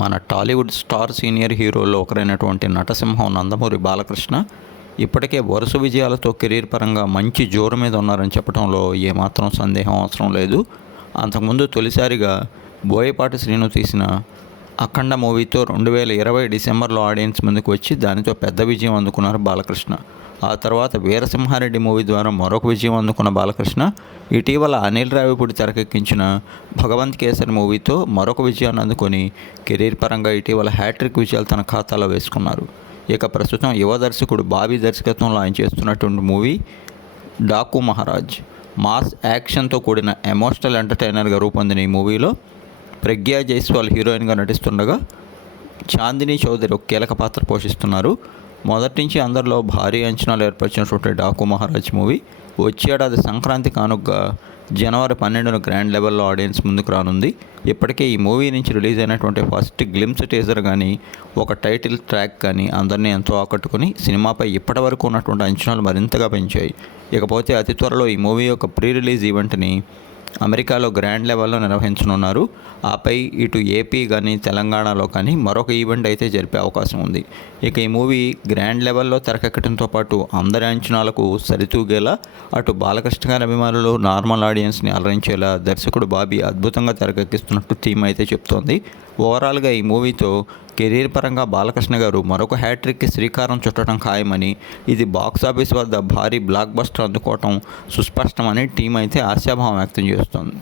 మన Tollywood star senior హీరోల్లో ఒకరైనటువంటి నటసింహం Nandamuri Balakrishna ఇప్పటికే వరుస విజయాలతో కెరీర్ పరంగా మంచి జోరు మీద ఉన్నారని చెప్పడంలో ఏమాత్రం సందేహం అవసరం లేదు. అంతకుముందు తొలిసారిగా బోయపాటి శ్రీను తీసిన అఖండ మూవీతో 2020 డిసెంబర్లో ఆడియన్స్ ముందుకు వచ్చి దానితో పెద్ద విజయం అందుకున్నారు బాలకృష్ణ. ఆ తర్వాత వీరసింహారెడ్డి మూవీ ద్వారా మరొక విజయం అందుకున్న బాలకృష్ణ ఇటీవల అనిల్ రావిపూడి తెరకెక్కించిన భగవంత్ కేసరి మూవీతో మరొక విజయాన్ని అందుకొని కెరీర్ పరంగా ఇటీవల హ్యాట్రిక్ విజయాలు తన ఖాతాలో వేసుకున్నారు. ఇక ప్రస్తుతం యువ దర్శకుడు బాబీ దర్శకత్వంలో ఆయన చేస్తున్నటువంటి మూవీ డాకు మహారాజ్ మాస్ యాక్షన్తో కూడిన ఎమోషనల్ ఎంటర్టైనర్గా రూపొందిన ఈ మూవీలో ప్రగ్యా జైస్వాల్ హీరోయిన్గా నటిస్తుండగా చాందినీ చౌదరి ఒక కీలక పాత్ర పోషిస్తున్నారు. మొదటి నుంచి అందరిలో భారీ అంచనాలు ఏర్పరిచినటువంటి డాకు మహారాజ్ మూవీ వచ్చే ఏడాది సంక్రాంతి కానుకగా జనవరి 12న గ్రాండ్ లెవెల్లో ఆడియన్స్ ముందుకు రానుంది. ఇప్పటికే ఈ మూవీ నుంచి రిలీజ్ అయినటువంటి ఫస్ట్ గ్లిమ్స్ టీజర్ కానీ ఒక టైటిల్ ట్రాక్ కానీ అందరినీ ఎంతో ఆకట్టుకుని సినిమాపై ఇప్పటి వరకు ఉన్నటువంటి అంచనాలు మరింతగా పెంచాయి. ఇకపోతే అతి త్వరలో ఈ మూవీ యొక్క ప్రీ రిలీజ్ ఈవెంట్ని అమెరికాలో గ్రాండ్ లెవెల్లో నిర్వహించనున్నారు. ఆపై ఇటు ఏపీ కానీ తెలంగాణలో కానీ మరొక ఈవెంట్ అయితే జరిపే అవకాశం ఉంది. ఇక ఈ మూవీ గ్రాండ్ లెవెల్లో తెరకెక్కడంతో పాటు అందరి అంచనాలకు సరితూగేలా అటు బాలకృష్ణ గారి అభిమానులు నార్మల్ ఆడియన్స్ని అలరించేలా దర్శకుడు బాబీ అద్భుతంగా తెరకెక్కిస్తున్నట్టు థీమ్ అయితే చెప్తోంది. ఓవరాల్గా ఈ మూవీతో కెరీర్ పరంగా బాలకృష్ణ గారు మరొక హ్యాట్రిక్కి శ్రీకారం చుట్టడం ఖాయమని, ఇది బాక్సాఫీస్ వద్ద భారీ బ్లాక్ బస్టర్ అందుకోవటం సుస్పష్టమని టీం అయితే ఆశాభావం వ్యక్తం చేస్తోంది.